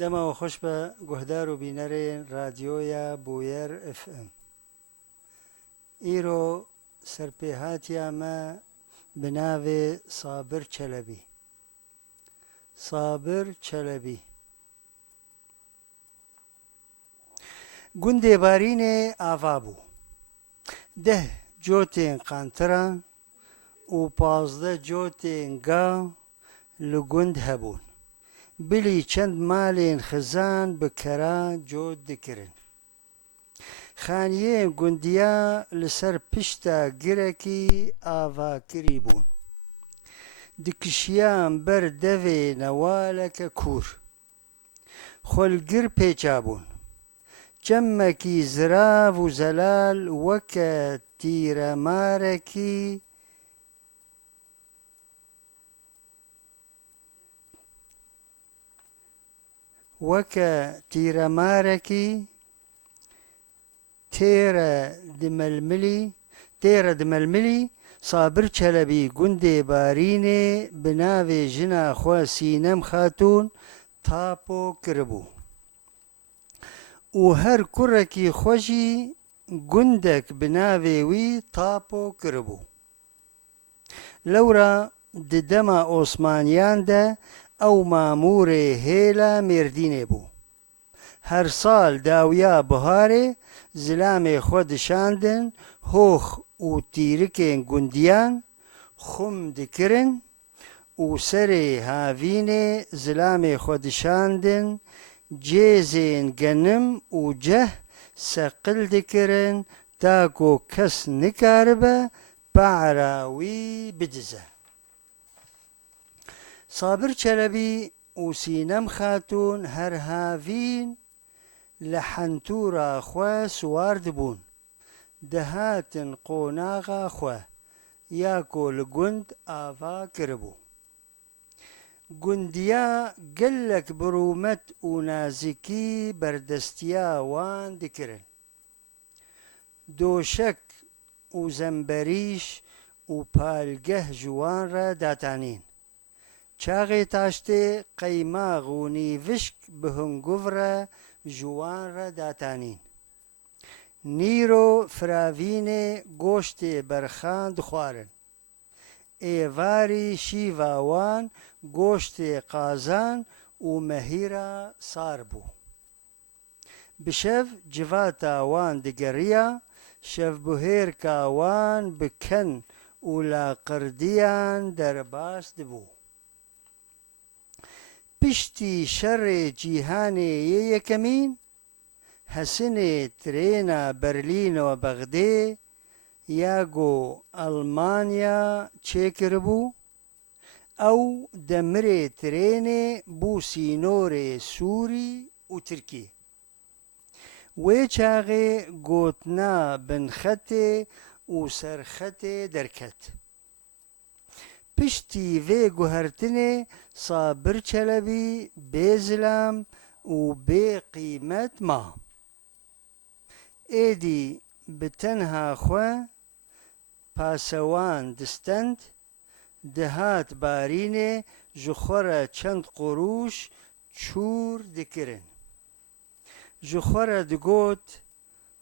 دەما و خۆش بە گوهدار و بینەرێن رادیۆیە بویر اف ام ئیرۆ سەرپێهاتیامە بناوێ سابر چەلەبی. سابر چەلەبی گوندێ بارینێ ئاوا بوو، 10 جۆتێن قانتران و 15 جۆتێن گا لە گوند هەبوون. بلی چەند مالێن خزان بکەرا جۆت دکردن. خانیەیەن گوندیا لەسەر پشتا گرەکی ئاواکری بوون. دکشیان بەر دەوێ نەوالەکە کوور، خۆلگر پێچا بوون. جەممەکی زراو و زەلال وەکە تیرەمارێکی تێرە دمەلملی. سابر چەلەبی گوندێ بارینێ بناوێ ژنا خوا سینەم خاتوون تاپۆ کربوو و هەر کوڕێکی خۆشی گوندێک بناوێوی تاپۆ کربوو. لەورا ددەما ئۆسمانیاندا ئەو مامورێ هێلا مێردینێ بوو. هەر ساڵ داویا بهارێ زلامێ خۆ دشاندن، هۆخ و تیرکێن گوندیان خوم دکردن و سەرێ هاوینێ زلامێ خۆ دشاندن، جێزێن گەنم و جەه سەقل دکردن تاکۆ کەس نکاربە پەعراوی بدزە. سابر چەلەبی و سینەم خاتوون هەر هاوین لە حەنتوورا خوا سوار دبوون، دەهاتن قۆناغا خوا یاکۆ لە گوند ئاوا کربوو. گوندیا گەلک برومەت و نازکی بەردەستیا وان دکردن. دۆشەک و زەمبەریش و پالگەه جوان را داتانین. چاغێ تاشتێ قەیماغ و نیڤشک بە هەنگوڤرە جوان را داتانین. نیرۆ فراڤینێ گۆشتێ بەرخان دخوارن. ئێڤاری شیڤاوان گۆشتێ قازان و مەهیرا سار بوو. بشەv civata wan digeriya şevbuhêrka wan bi ken û laqirdiyan derbas dibû. Piştî şerê cîhanê yê yekemîn, hesinê trêna Berlîn û Bexdê ya got Almanya çêkiribû, ew demirê trênê bû sînorê Sûrî û Tirkî. Wê çaxê gotina binxetê û serxetê derket. Piştî vê guhertinê Sabir Çelebi bê zilam û bê qîmet ma. Êdî bi tenha xwe pasewan distend, dihat barînê ji xwe re çend qurûş çûr dikirin. Ji xwe re digot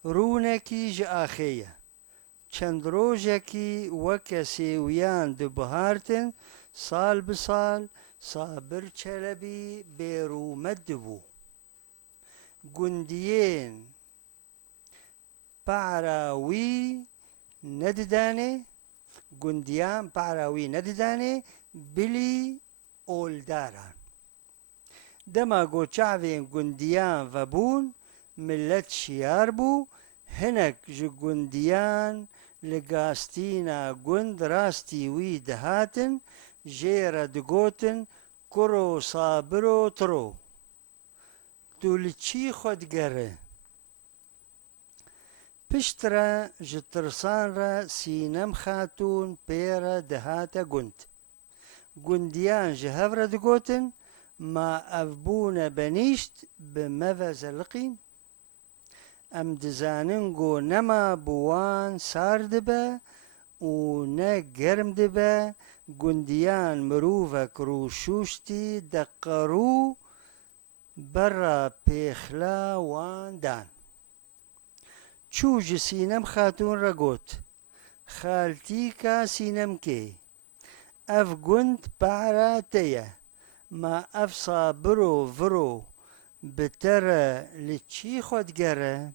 rûnekî ji axê ye. Çend rojekî weke sêwiyan dibihartin, sal bi sal Sabir Çelebi bêrûmet dibû. Gundiyên pehrawî nedidanê bilî oldaran. Dema got çavên gundiyan vebûn, millet şiyar bû, hinek ji gundiyan li gastîna gund rastî wî dihatin, jê re digotin kuro Sabiro tiro, tu li çî xwe digere. Pişt re ji tirsan re Sînem xatûn pê re dihate gund. Gundiyan ji hev re digotin ma ev bûne benîşt bi me ve zeliqîn. Em dizanin got nema bi wan sar dibe û ne germ dibe. Gundiyan mirovek rûşûştî deqerû برا بيخلا وان دان چوج سینم خاتون رگوت خالتيكا سينمكي اف گوند بعرا تيه ما اف صابرو فرو بترى لتشي خود جرى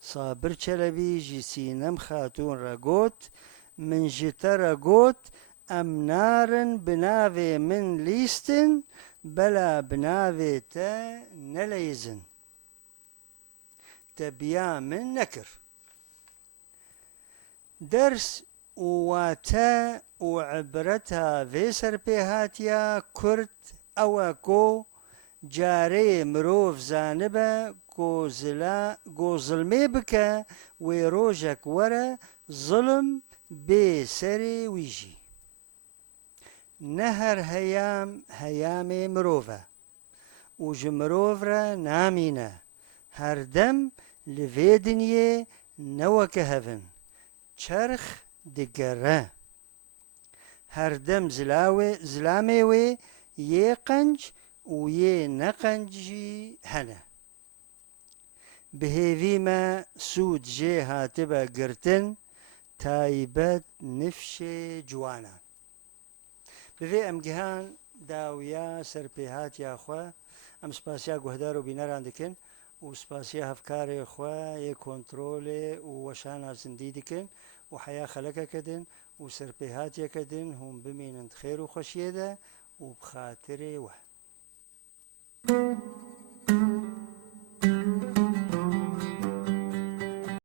صابر چلبي جي سينم خاتون رگوت من جتر رگوت ام نارن بناوي من ليستن بلا بناوي تا نليزن تبيا من نكر درس واتا وعبرتها فيسر بهاتيا كرت اوكو جاري مروف زانبه گو ظلمي بك ويروجك ورا ظلم بسري ويجي نهر هيام مروفه وجمروف را نامينه هردم لفيدنيه نوك هفن چرخ دگره هردم زلامي وي يقنج ويه نقنجي هنا بهيفي ما سود جي هاتبا قرتن تايبت نفشي جوانا بفي ام جهان داويا سرپيهات يا اخوا ام سپاسيا گهدارو بيناران دكن و سپاسيا هفكاري اخوا يه كنترولي ووشانا زندي دكن وحياة خلقه كدن وسرپيهات يكدن هم بمينند خير وخشيده وبخاطري وه